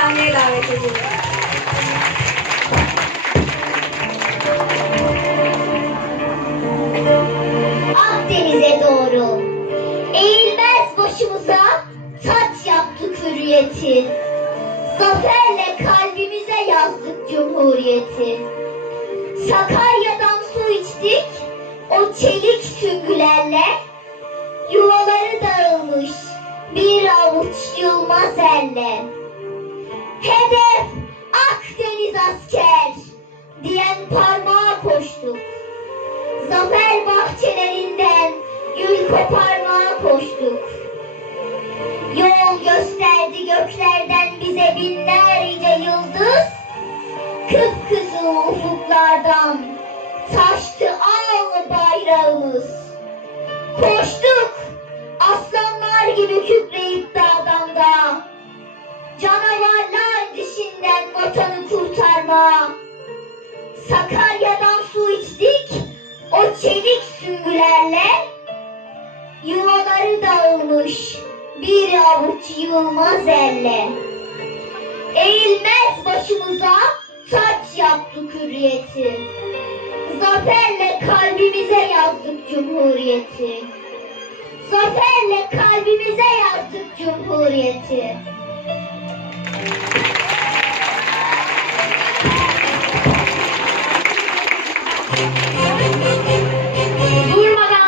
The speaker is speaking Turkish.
sahneye davet ediyorum. Akdeniz'e doğru. Eğilmez başımıza taç yaptık hürriyeti. Zaferle kalbimize yazdık cumhuriyeti. Sakarya'dan su içtik o çelik süngülerle. Yuvaları dağılmış bir avuç yılmaz elle. Hedef Akdeniz asker diyen parmağa koştuk. Zafer bahçelerinden gül koparmaya koştuk. Yol gösterdi göklerden bize binlerce yıldız. Kıpkızıl ufuklardan Canavarlar dişinden vatanı kurtarma. Sakarya'dan su içtik o çelik süngülerle yuvaları dağılmış bir avuç yılmaz elle. Eğilmez başımıza taç yaptık hürriyeti. Zaferle kalbimize yazdık cumhuriyeti. Zaferle kalbimize yazdık cumhuriyeti.